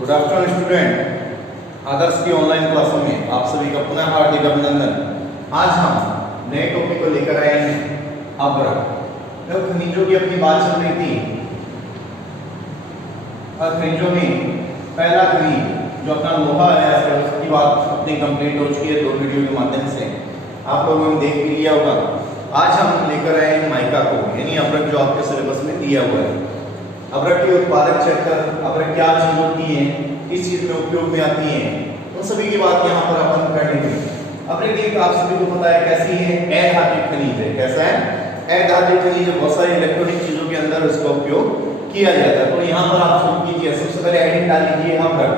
Good afternoon student. आदर्श की online क्लासों में आप सभी का पुनः हार्दिक अभिनंदन। आज हम नए टॉपिक को लेकर आए हैं अभ्रक। जब खनिजों की अपनी बात चल रही थी, खनिजों में पहला खनिज जो अपना लोहा है उसकी बात अपनी कंप्लीट हो चुकी है 2 वीडियो के माध्यम से, आप लोगों ने देख भी लिया होगा। आज हम लेकर आए हैं माइका को, यानी अभ्रक जो आपके सिलेबस में दिया हुआ है। अभ्रक के उत्पादक चक्कर, अभ्रक क्या चीज होती है, किस चीज में उपयोग में आती है, उन सभी की बात यहाँ पर अपन करेंगे। अभ्रक एक आप सभी को पता है कैसी है, अधात्विक खनिज है। कैसा है? अधात्विक खनिज है। बहुत सारी इलेक्ट्रॉनिक चीजों के अंदर उसका उपयोग किया जाता है। तो यहाँ पर आप शुरू कीजिए। सबसे पहले आइडेंटिटी डाल लीजिए अभ्रक।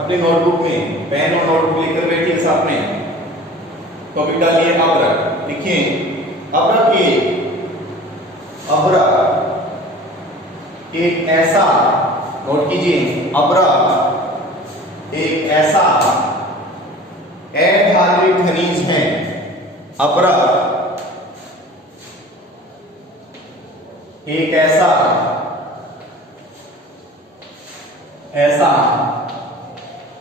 अपनी नोटबुक में पेन और नोटबुक लेकर बैठिए, साथ में टॉपिक डालिए अभ्रक। देखिए अभ्रक एक ऐसा, नोट कीजिए, अभ्रक एक ऐसा अधात्विक खनिज है। अभ्रक एक ऐसा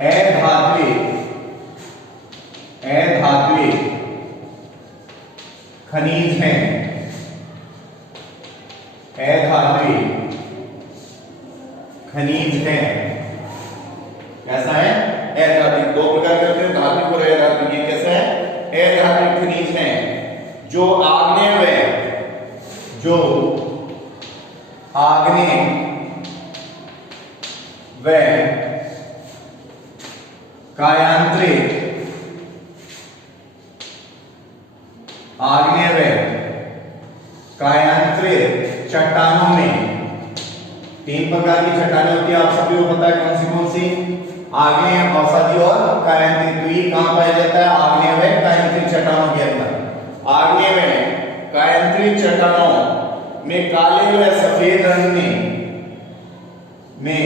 अधात्विक खनिज है। अधात्विक खनिज है। कैसा है? अधात्विक। 2 प्रकार करते हैं, धात्विक और अधात्विक। ये कैसा है? अधात्विक खनिज है जो आग्नेय व कायांतरित चट्टानों में, 3 प्रकार की चट्टानें होती है, आप सभी को पता है कौन सी? आग्नेय, अवसादी और कायांतरित। तो ये कहां पाया जाता है? आग्नेय व कायांतरित चट्टानों के अंदर। आग्नेय व कायांतरित चट्टानों में काले व सफेद रंग में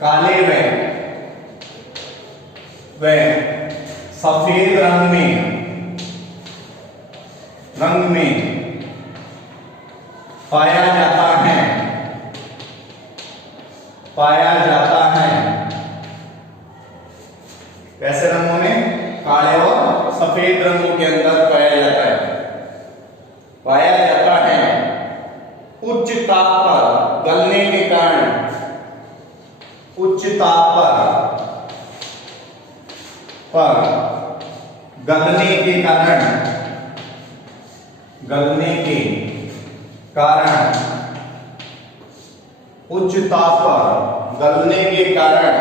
काले व सफेद रंग में पाया जाता है। कैसे रंगों में? काले और सफेद रंगों के अंदर पाया जाता है। उच्च ताप पर गलने के कारण, उच्च ताप पर गलने के कारण उच्च ताप पर गलने के कारण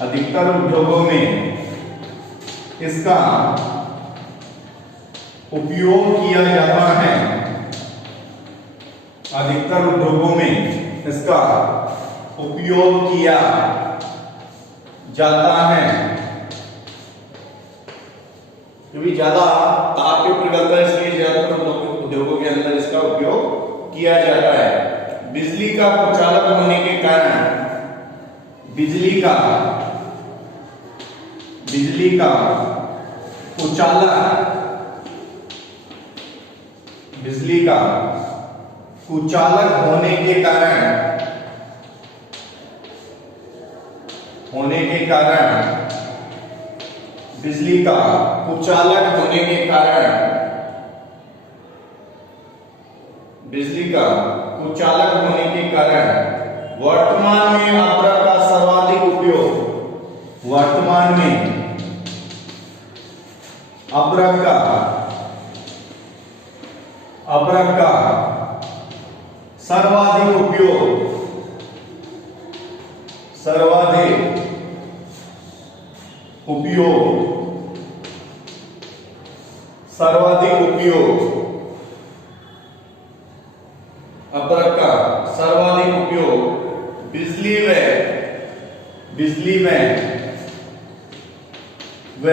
अधिकतर उद्योगों में इसका उपयोग किया जाता है। अधिकतर उद्योगों में इसका उपयोग किया जाता है क्योंकि ज्यादा ताप के प्रगलता है, इसलिए ज्यादातर उद्योगों के अंदर इसका उपयोग किया जाता है। बिजली का कुचालक होने के कारण, बिजली का कुचालक होने के कारण वर्तमान में अभ्रक का सर्वाधिक उपयोग, अभ्रक का सर्वाधिक उपयोग बिजली व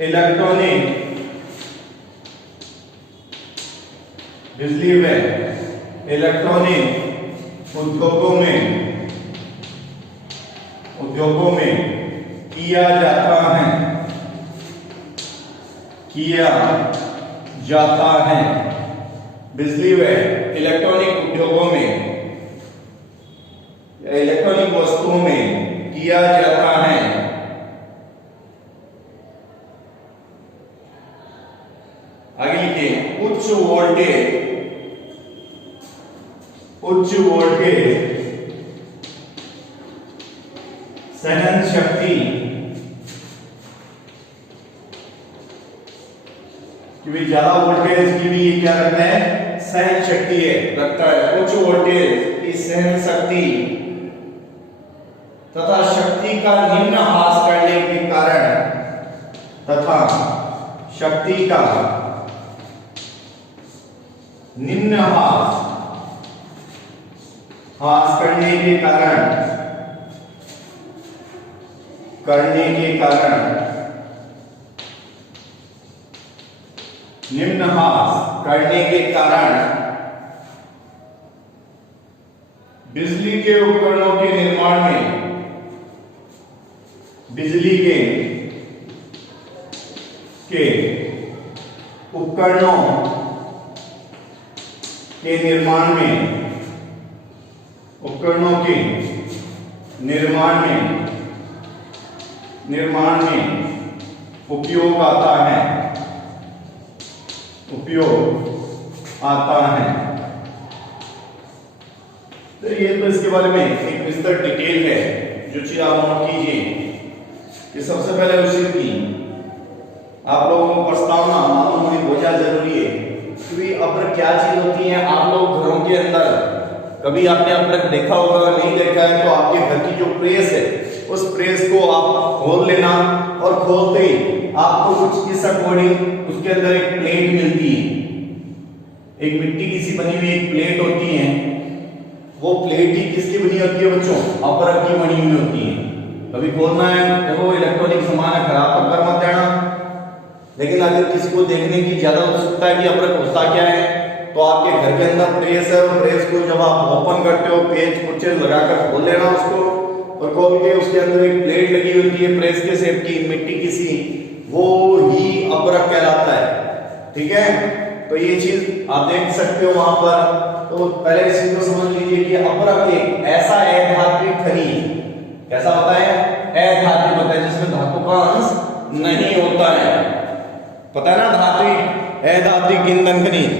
इलेक्ट्रॉनिक बिजली में इलेक्ट्रॉनिक उद्योगों में उद्योगों में किया जाता है, किया जाता है। बिजली व इलेक्ट्रॉनिक उद्योगों में, इलेक्ट्रॉनिक वस्तुओं में किया जाता है। आगे लिखिए, उच्च वोल्टेज सहन शक्ति, क्योंकि ज्यादा वोल्टेज की भी ये क्या रखता है, सहन शक्ति है, रखता है। उच्च वोल्टेज की सहन शक्ति तथा शक्ति का निम्न ह्रास करने के कारण, तथा शक्ति का निम्न ह्रास करने के कारण, निम्न ह्रास करने के कारण बिजली के उपकरणों के निर्माण में, बिजली के उपकरणों के निर्माण में, उपकरणों के निर्माण में उपयोग आता है, उपयोग आता है। तो ये तो इसके बारे में एक विस्तृत डिटेल है, जो चीज आप नोट कीजिए कि सबसे पहले उस चीज की आप लोगों को प्रस्तावना मालूम होनी बहुत ज्यादा जरूरी है। क्योंकि अपर क्या चीज होती है, आप लोग घरों के अंदर कभी आपने अब तक देखा होगा, नहीं देखा है तो आपके घर की जो प्रेस है, उस प्रेस को आप खोल लेना, और खोलते ही आपको कुछ इस अकॉर्डिंग उसके अंदर एक प्लेट मिलती है, एक मिट्टी की सी बनी हुई एक प्लेट होती है। वो प्लेट ही किसकी बनी होती है बच्चों, अपरक की बनी हुई होती है। कभी खोलना है, देखो इलेक्ट्रॉनिक सामान है, खराब तो कर मत देना, लेकिन अगर किसी को देखने की ज्यादा उत्सुकता है कि अपरक होता क्या है, तो आपके घर के अंदर प्रेस है, और प्रेस को जब आप ओपन करते हो, पेज कुछ लगाकर खोल लेना उसको, और खोल के उसके अंदर एक प्लेट लगी होती है प्रेस के शेप की, मिट्टी की सी, वो ही अपरक कहलाता है। ठीक है, तो ये चीज आप देख सकते हो वहां पर। तो पहले इस चीज को समझ लीजिए कि अपरक एक ऐसा अधात्विक खनिज, कैसा होता है, अधात्विक होता है, जिसमें धातु का अंश नहीं होता है। पता है ना, धात्विक, अधात्विक, ईंधन, खनिज,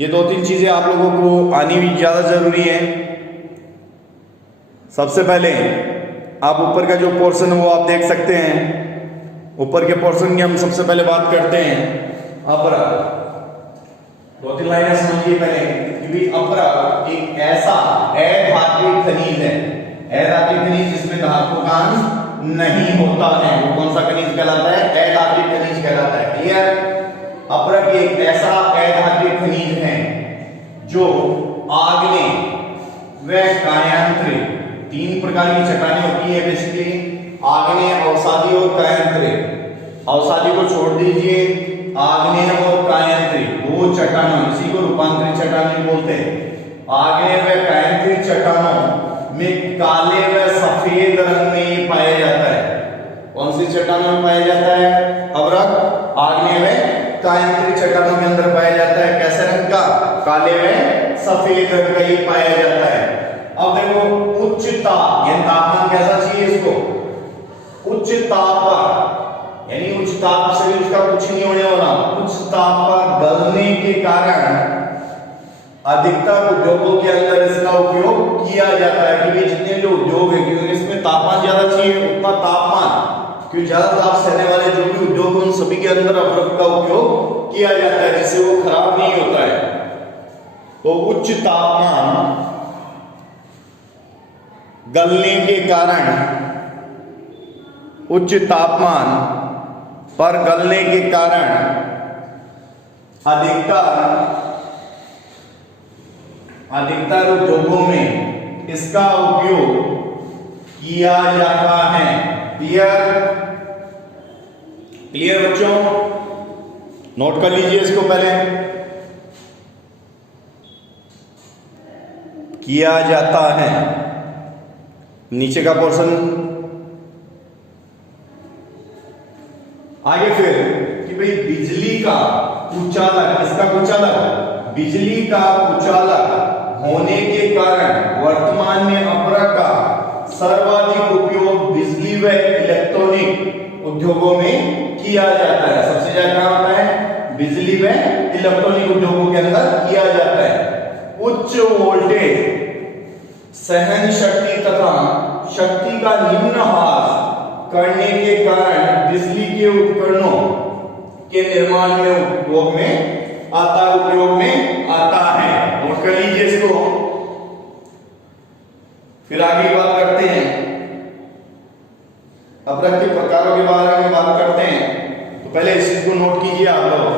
ये दो तीन चीजें आप लोगों को आनी भी ज्यादा जरूरी है। सबसे पहले आप ऊपर का जो पोर्शन है वो आप देख सकते हैं। ऊपर के पोर्शन की हम सबसे पहले बात करते हैं, अपरक। दो तीन लाइनें समझिए पहले, क्योंकि अपरक एक ऐसा अधात्विक खनिज है, अधात्विक खनिज जिसमें धातु का अंश नहीं होता है। वो कौन सा खनिज कहलाता है, अधात्विक खनिज कहलाता है। क्लियर, अपरक एक ऐसा अधात्विक खनिज है जो आग्नेय व कायांतरित, तीन प्रकार की चट्टानें होती है बेसिकली, आग्नेय, अवसादी और कायांतरित। अवसादी को छोड़ दीजिए, आग्नेय और कायांतरित दो चट्टानों, इसी को रूपांतरित चट्टानें बोलते हैं। आग्नेय व कायांतरित चट्टानों में काले व सफेद रंग में पाया जाता है। कौन सी चट्टानों में पाया जाता है अपरक, आग्नेय व कायांतरित चट्टानों के अंदर पाया जाता है। कैसे रंग का, काले व सफेद रंग का ही पाया जाता है। अब देखो, उच्च ताप, यानी तापमान कैसा चाहिए इसको, उच्च ताप पर, यानी उच्च ताप से भी उसका कुछ नहीं होने वाला, उच्च ताप पर गलने के कारण अधिकतर उद्योगों के अंदर इसका उपयोग किया जाता है। क्योंकि जितने जो उद्योग है, क्योंकि इसमें तापमान ज्यादा चाहिए, उतना तापमान, क्योंकि ज्यादा ताप सहने वाले जो भी उद्योग उन सभी के अंदर अपरक का उपयोग किया जाता है, जिससे वो खराब नहीं होता है। तो उच्च तापमान गलने के कारण, उच्च तापमान पर गलने के कारण अधिकतर उद्योगों में इसका उपयोग किया जाता है। क्लियर बच्चों, नोट कर लीजिए इसको पहले, किया जाता है। नीचे का पोर्शन। आगे फिर कि भाई बिजली का कुचालक, किसका कुचालक? बिजली का कुचालक होने के कारण वर्तमान में अपरक का सर्वाधिक उपयोग बिजली व इलेक्ट्रॉनिक उद्योगों में किया जाता है। सबसे ज्यादा क्या होता है? बिजली व इलेक्ट्रॉनिक उद्योगों के अंदर किया जाता है। उच्च वोल्टेज सहन शक्ति तथा शक्ति का निम्न ह्रास करने के कारण बिजली के उपकरणों के निर्माण में उपयोग में आता है। नोट कर लीजिए इसको। फिर आगे बात करते हैं, अपरक के प्रकारों के बारे में बात करते हैं। तो पहले इस चीज को नोट कीजिए आप लोग।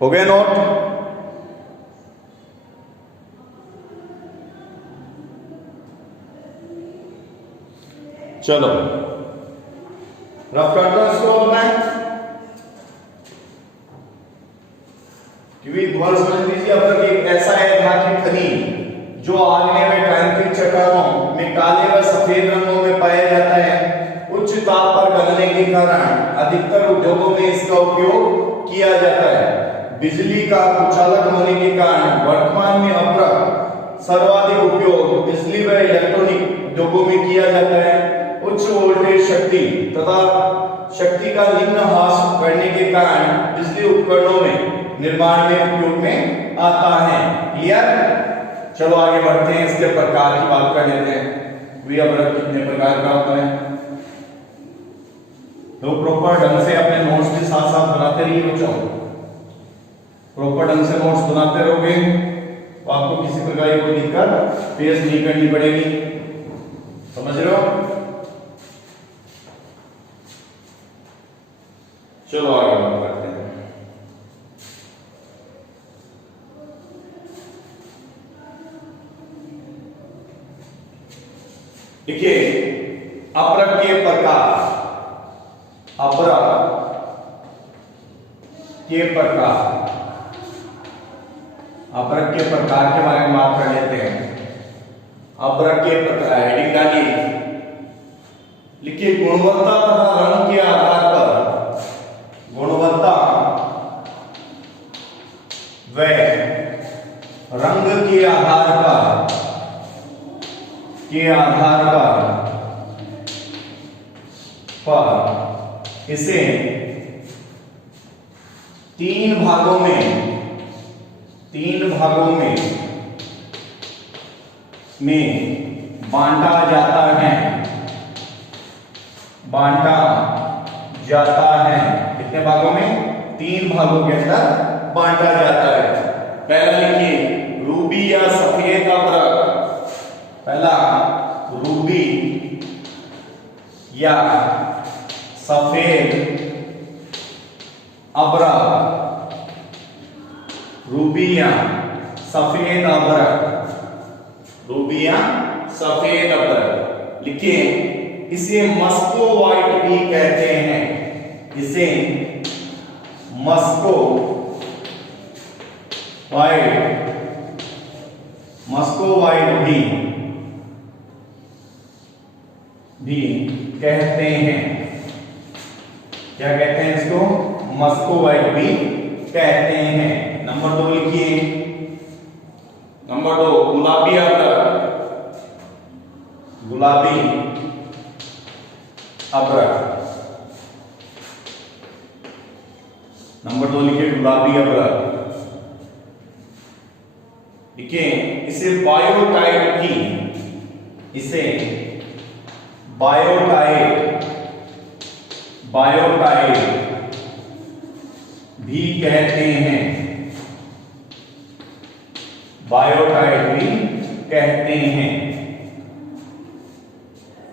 हो गए नोट? चलो रफ करता हूं इसको मैं, क्योंकि ध्वल समझ लीजिए। अपरक एक ऐसा है धातु खनिज जो आग्नेय व टाइमफिक चट्टानों में काले व सफेद रंगों में पाया जाता है। उच्च ताप पर गलने के कारण अधिकतर उद्योगों में इसका उपयोग किया जाता है। बिजली का कुचालक होने के कारण वर्तमान में अपरक सर्वाधिक उपयोग बिजली व इलेक्ट्रॉनिक उद्योगों में किया जाता है। उच्च वोल्टेज शक्ति तथा शक्ति का निम्न ह्रास करने के कारण बिजली उपकरणों में निर्माण में उपयोग में आता है। क्लियर? चलो आगे बढ़ते हैं, इसके प्रकार की बात कर लेते हैं। वे अपरक कितने प्रकार का होता है? तो प्रॉपर ढंग से अपने नोट्स के साथ साथ बनाते रहिए बच्चों। प्रॉपर ढंग से नोट्स बनाते रहोगे तो आपको किसी प्रकार की कोई दिक्कत फेस नहीं करनी पड़ेगी। समझ रहे हो? चलो आगे बात करते हैं। देखिए अपरक के प्रकार, अपरक के प्रकार, अपरक के प्रकार के बारे में बात कर लेते हैं। अपरक के प्रकार हेडिंग डालिए, लिखिए गुणवत्ता तथा रंग के आधार पर, गुणवत्ता व रंग के आधार पर इसे तीन भागों में बांटा जाता है। कितने भागों में? तीन भागों के अंदर बांटा जाता है। पहला लिखिए रूबी या सफेद अपरक। पहला रूबी या सफेद अपरक, रूबी या सफेद अपरक, रूबी या सफेद अपरक। लिखिए इसे मस्को व्हाइट भी कहते हैं। इसे मस्को व्हाइट भी कहते हैं। क्या कहते हैं इसको? मस्को व्हाइट भी कहते हैं। नंबर 2 लिखिए, नंबर 2 गुलाबी अपरक, गुलाबी अपरक। नंबर 2 लिखिए गुलाबी अपरक। देखिए इसे बायोटाइट भी, इसे बायोटाइट भी कहते हैं। बायोटाइट भी कहते हैं।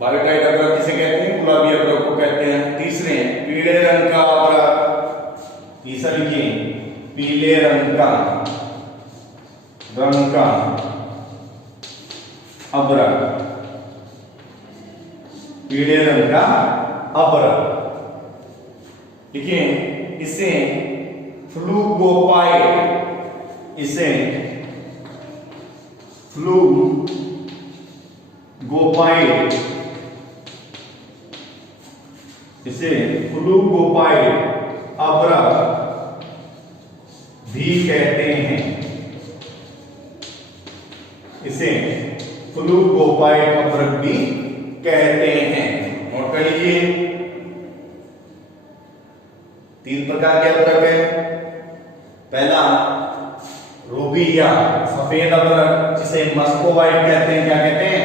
बायोटाइट अपरक किसे कहते हैं? गुलाबी अपरक को कहते हैं। तीसरे पीले रंग का अपरक, तीसरा लिखिए पीले रंग का अपरक, पीले रंग का अपरक। देखिए इसे फ्लूकोपाइट, इसे फ्लूगोपाइड, इसे फ्लूगोपाइड अभ्रक भी कहते हैं। इसे फ्लूगोपाइड अभ्रक भी कहते हैं। नोट कर लीजिए, 3 प्रकार के अभ्रक है। पहला रूबिया, सफेद अभ्रक, जिसे मस्कोवाइट कहते हैं। क्या कहते हैं?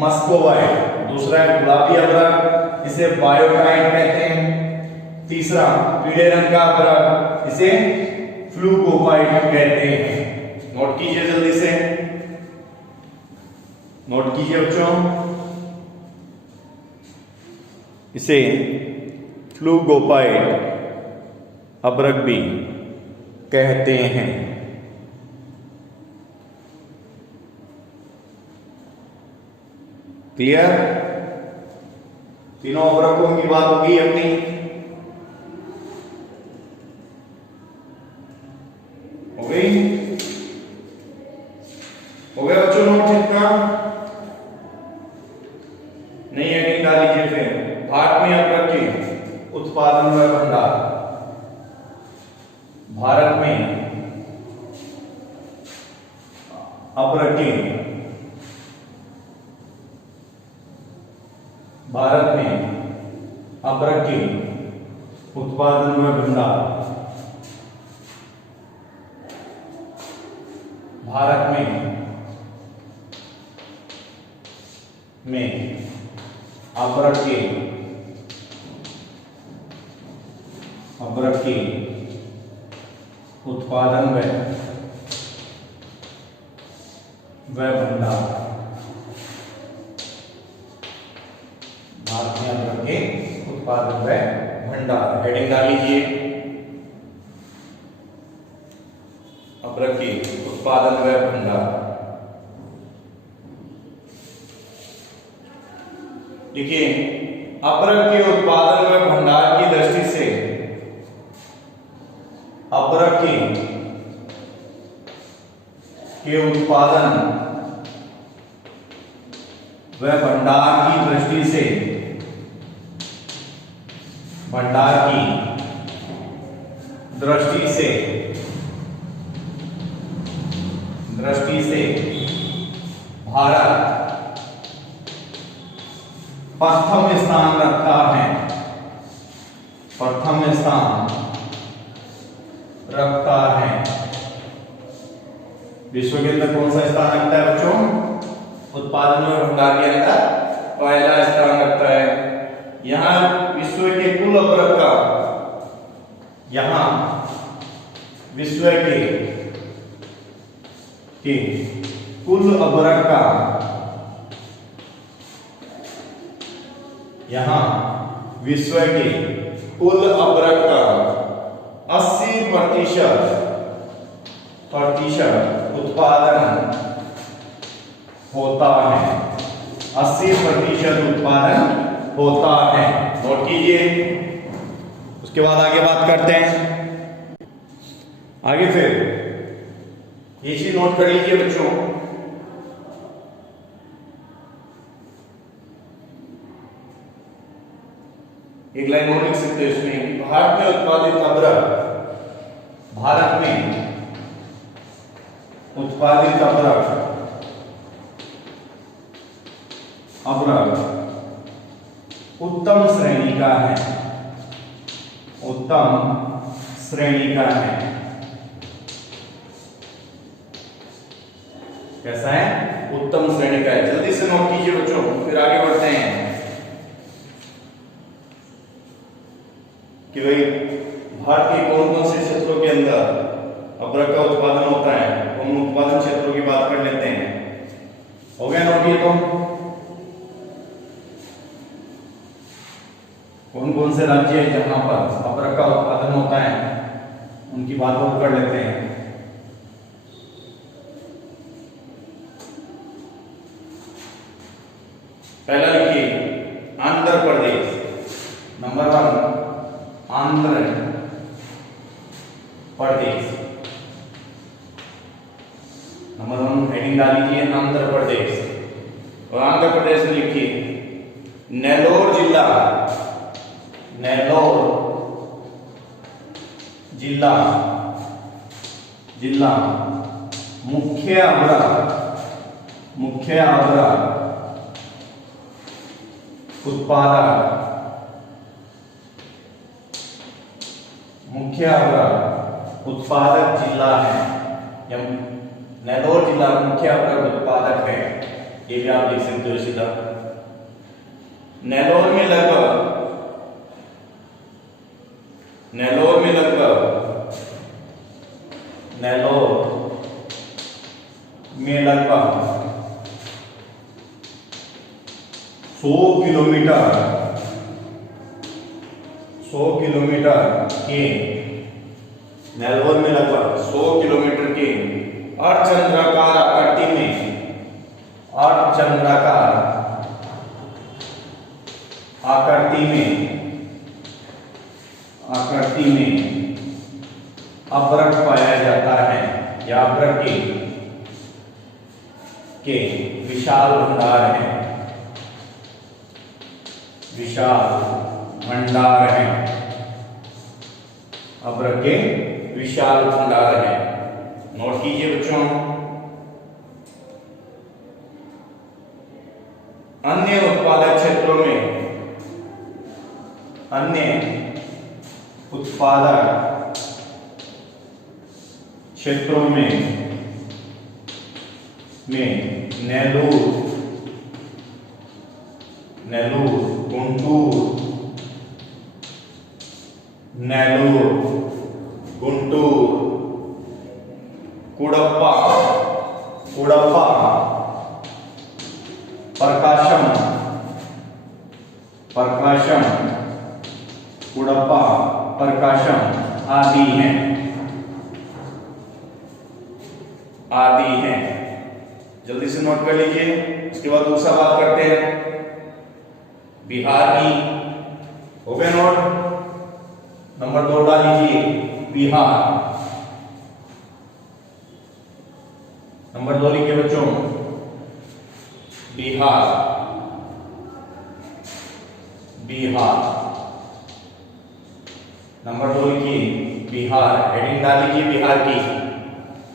मस्कोवाइट। दूसरा है गुलाबी अभ्रक, इसे बायोटाइट कहते हैं। तीसरा पीले रंग का अभ्रक, इसे फ्लूगोपाइट कहते हैं। नोट कीजिए जल्दी से, नोट कीजिए बच्चों। इसे फ्लूगोपाइट अभ्रक भी कहते हैं। क्लियर? तीनों अभ्रकों की बात होगी अपनी। हो गई? हो गया बच्चों नोट जितना? नहीं है नहीं डाल लीजिए फिर। भारत में अभ्रक के उत्पादन व भंडार। भारत में अभ्रक के उत्पादन व भंडार। भारत में अभ्रक के उत्पादन व भंडार। भारत में अभ्रक के उत्पादन व भंडार। हेडिंग डाल लीजिए, अभ्रक के उत्पादन व भंडार। देखिए, अभ्रक के उत्पादन व भंडार की दृष्टि से अभ्रक के उत्पादन व भंडार की दृष्टि से भारत प्रथम स्थान रखता है। विश्व के अंदर कौन सा स्थान रखता है बच्चों? उत्पादन और भंडार के अंदर पहला स्थान रखता है। यहां विश्व के कुल अभ्रक का कुल अभ्रक का 80% उत्पादन होता है। 80% उत्पादन होता है। नोट कीजिए, उसके बाद आगे बात करते हैं। आगे फिर ये चीज नोट कर लीजिए बच्चों। एक लाइन और लिख सकते हैं इसमें, भारत में उत्पादित अभ्रक उत्तम श्रेणी का है। कैसा है? उत्तम श्रेणी का है। जल्दी से नोट कीजिए बच्चों, फिर आगे बढ़ते हैं कि भाई भारत के कौन कौन से क्षेत्रों के अंदर अभ्रक का उत्पादन होता है। हम उत्पादन क्षेत्रों की बात कर लेते हैं। हो गया नोट? ये तो कौन कौन से राज्य हैं जहां पर अभ्रक का उत्पादन होता है, उनकी बात और कर लेते हैं। पहला लिखिए, Andhra Pradesh. Number 1 Andhra Pradesh. Number 1 heading डालिए आंध्र प्रदेश, और आंध्र प्रदेश में लिखिए नेल्लोर जिला, नेल्लोर जिला, जिला मुख्य अग्र, मुख्य अग्र उत्पादक, मुख्य अग्र उत्पादक जिला है। नेल्लोर जिला मुख्य अग्र उत्पादक है, ये भी आप लिख सकते हो सीधा। नेल्लोर में लगभग, नेल्लोर में लगभग, नेल्लोर में लगभग 100 किलोमीटर, 100 किलोमीटर के, नेल्लोर में लगभग 100 किलोमीटर के अर्धचंद्राकार आकृति में, अर्धचंद्राकार आकृति में, आकृति में अभ्रक पाया जाता है, या अभ्रक के विशाल भंडार है, विशाल भंडार है, अभ्रक के विशाल भंडार है। नोट कीजिए बच्चों। अन्य उत्पादक क्षेत्रों में, अन्य उत्पादक क्षेत्रों में नेल्लोर, नेल्लोर, गुंटूर, नेल्लोर, गुंटूर, कुडप्पा, कुडप्पा, प्रकाशम, प्रकाशम, कुडप्पा, प्रकाशम आदि हैं, आदि हैं। जल्दी से नोट कर लीजिए। इसके बाद दूसरा बात करते हैं बिहार की। हो गया नोट? नंबर 2 डाल लीजिए बिहार। नंबर 2 लिखिए बच्चों बिहार, बिहार। नंबर 2 लिखिए बिहार, हेडिंग डाल लीजिए बिहार की,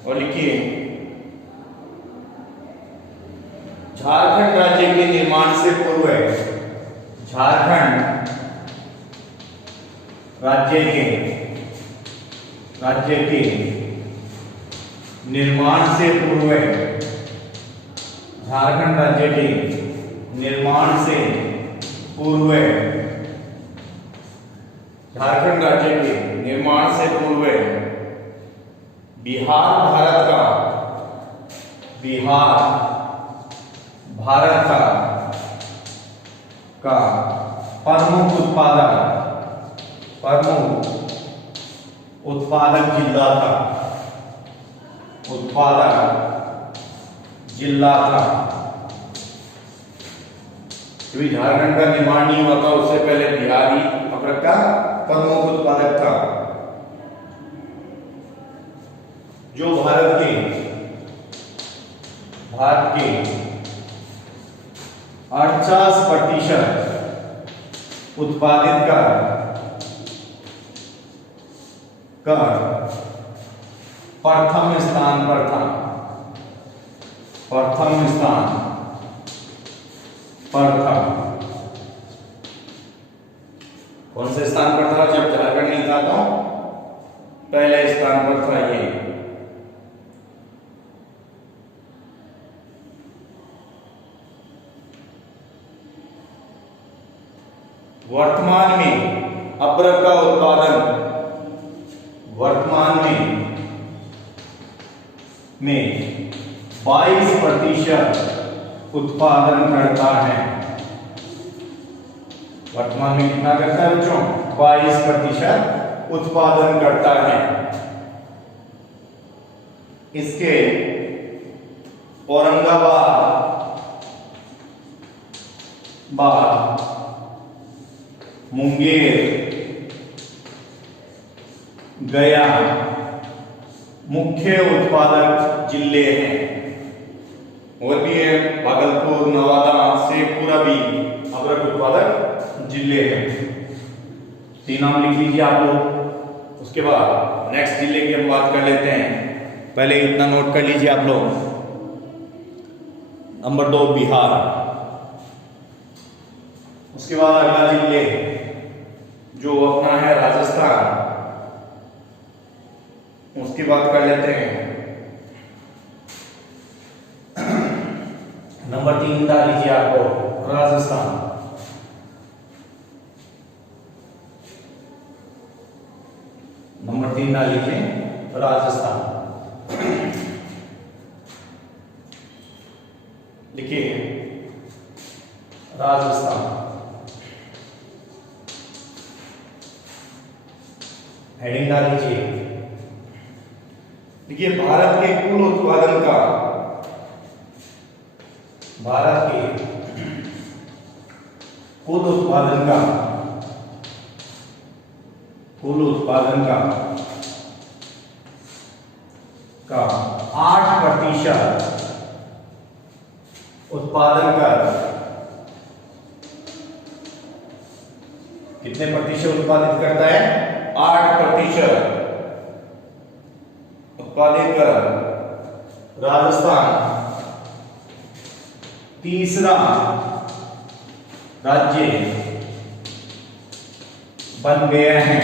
और लिखिए झारखंड राज्य के निर्माण से पूर्व, झारखंड राज्य के निर्माण से पूर्व, झारखंड राज्य के निर्माण से पूर्व, झारखंड राज्य के निर्माण से पूर्व बिहार भारत का, बिहार भारत का प्रमुख उत्पादक, प्रमुख उत्पादक जिला था, उत्पादक जिला था। क्योंकि झारखंड का निर्माण नहीं हुआ था, उससे पहले बिहार ही अभ्रक का प्रमुख उत्पादक था। जो भारत के 48% उत्पादित कर प्रथम स्थान पर था, प्रथम स्थान पर था। कौन से स्थान पर था? जब झारखंड नहीं था तो पहले स्थान पर था ये। वर्तमान में अभ्रक का उत्पादन, वर्तमान में 22% उत्पादन करता है। वर्तमान में कितना करता है बच्चों? 22% उत्पादन करता है। इसके औरंगाबाद, मुंगेर, गया मुख्य उत्पादक जिले हैं, और भी है भागलपुर, नवादा, शेखपुरा भी अदरक उत्पादक जिले हैं। तीन नाम लिख लीजिए आप लोग। उसके बाद नेक्स्ट जिले की हम बात कर लेते हैं। पहले इतना नोट कर लीजिए आप लोग। नंबर 2 बिहार। उसके बाद अगला जिले जो अपना है राजस्थान, उसकी बात कर लेते हैं। नंबर 3 डाल लीजिए आप लोग, राजस्थान। नंबर 3 डाल लीजिए, राजस्थान। लिखिए राजस्थान। हेडिंग डाल लीजिए। देखिए भारत के कुल उत्पादन का, भारत के कुल उत्पादन का, कुल उत्पादन का 8% उत्पादन कर, कितने प्रतिशत उत्पादित करता है? 8% उत्पादित कर राजस्थान तीसरा राज्य बन गया है।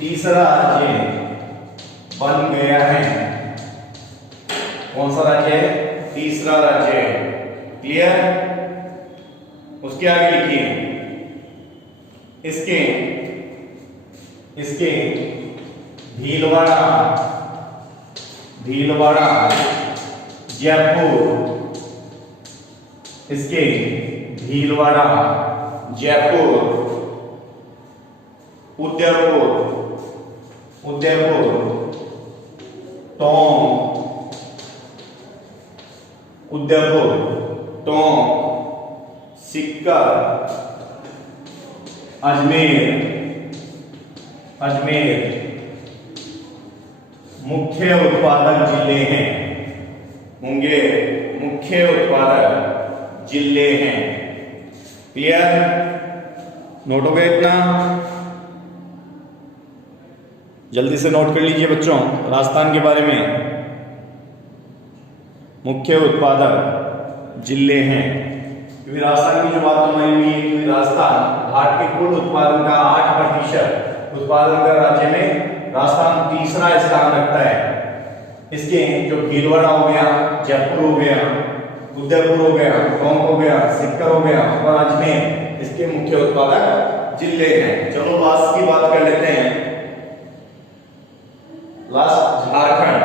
तीसरा राज्य बन गया है। कौन सा राज्य है? तीसरा राज्य है। क्लियर? उसके आगे लिखिए इसके भीलवाड़ा, भीलवाड़ा जयपुर, इसके भीलवाड़ा जयपुर, उदयपुर, उदयपुर टोंक, उदयपुर टोंक, सीकर, अजमेर, अजमेर मुख्य उत्पादक जिले हैं। होंगे मुख्य उत्पादक जिले हैं। क्लियर? नोट हो गया इतना? जल्दी से नोट कर लीजिए बच्चों राजस्थान के बारे में। मुख्य उत्पादक जिले हैं, क्योंकि राजस्थान की जो बात हमारी हुई है कि राजस्थान भारत के कुल उत्पादन का 8% उत्पादन कर राज्य में राजस्थान तीसरा स्थान रखता है। इसके जो भीलवाड़ा हो गया, जयपुर हो गया, उदयपुर हो गया, टोंक हो गया, सीकर हो गया और अजमेर इसके मुख्य उत्पादक जिले हैं। चलो लास्ट की बात कर लेते हैं। लास्ट झारखंड,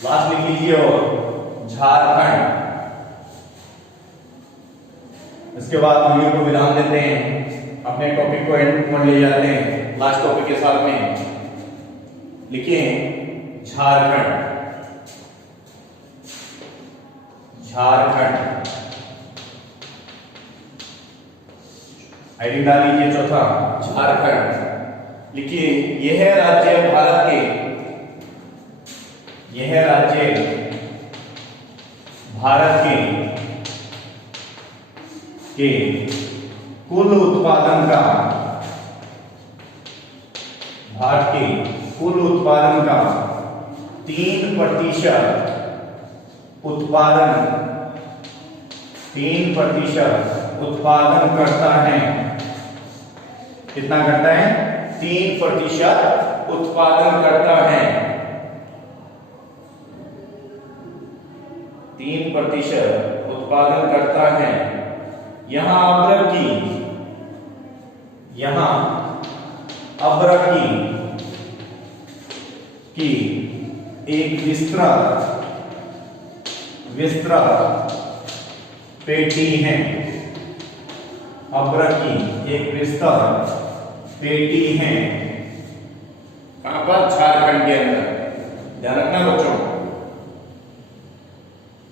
लास्ट लिख लीजिए और झारखंड। इसके बाद वीडियो को विराम देते हैं, अपने टॉपिक को एंड पर ले जाते हैं लास्ट टॉपिक के साथ में। लिखिए झारखंड, झारखंड आईडी डाल लीजिए चौथा, झारखंड। लिखिए यह राज्य भारत के, यह राज्य भारत के कुल उत्पादन का, भारत के कुल उत्पादन का 3% उत्पादन, 3% उत्पादन करता है। कितना करता है? 3% उत्पादन करता है। 3% उत्पादन करता है। यहां अदरक की एक विस्तृत पेटी है। अदरक की एक विस्तृत पेटी है। कहां पर? झारखंड के अंदर। ध्यान रखना बच्चों,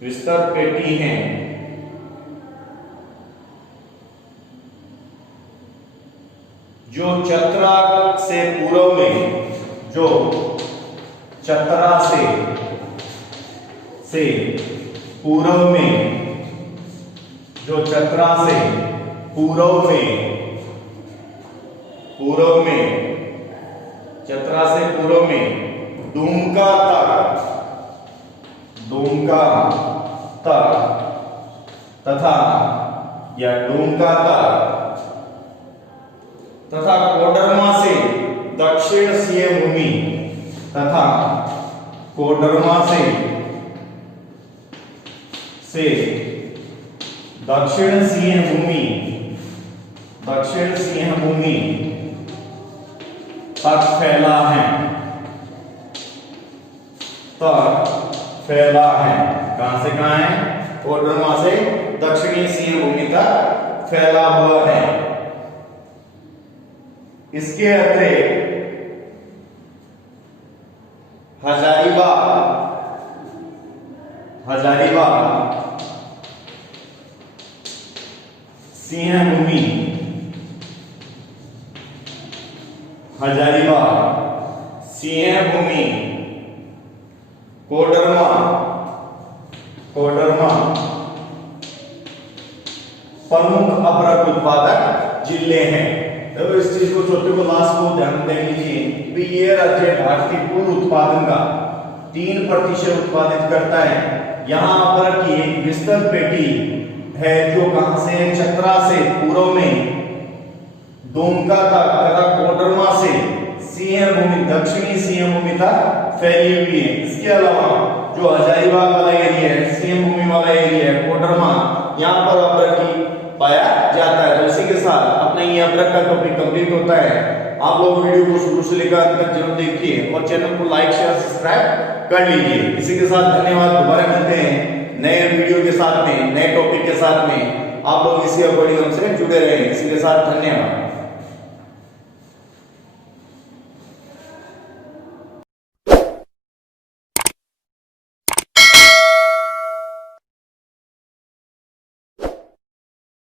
विस्तृत पेटी है। जो चतरा से पूर्व में, जो चतरा से से पूर्व में, जो चतरा से पूर्व में चतरा से पूर्व में दुमका तक तथा या डुमका तक तथा कोडरमा से दक्षिण सिंह भूमि तथा कोडरमा से दक्षिण सिंह भूमि तक फैला है। कहां से कहां है? कोडरमा से दक्षिणी सिंह भूमि तक फैला हुआ है। इसके अतिरिक्त हजारीबाग सिंह भूमि कोडरमा प्रमुख अभ्रक उत्पादक जिले हैं। तो इस चीज को छोटे को लास्ट को ध्यान में देख लीजिए कि ये राज्य भारत के कुल उत्पादन का 3% उत्पादित करता है। यहाँ अभ्रक की एक विस्तृत पेटी है जो कहां से? चतरा से पूर्व में डुमका तक तथा कोडरमा से दक्षिणी सिंह भूमि तक फैली हुई है। इसके अलावा जो हजारीबाग वाला एरिया है, सिंह भूमि वाला एरिया है, कोडरमा, यहाँ पर अभ्रक की पाया जाता है। तो इसी के साथ अपना ये अभ्रक का टॉपिक कंप्लीट होता है। आप लोग वीडियो को शुरू से लेकर अंत तक जरूर देखिए और चैनल को लाइक शेयर सब्सक्राइब कर लीजिए। इसी के साथ धन्यवाद। दोबारा मिलते हैं नए वीडियो के साथ में, नए टॉपिक के साथ में। आप लोग इसी अकॉर्डिंग हमसे जुड़े रहें। इसी के साथ धन्यवाद।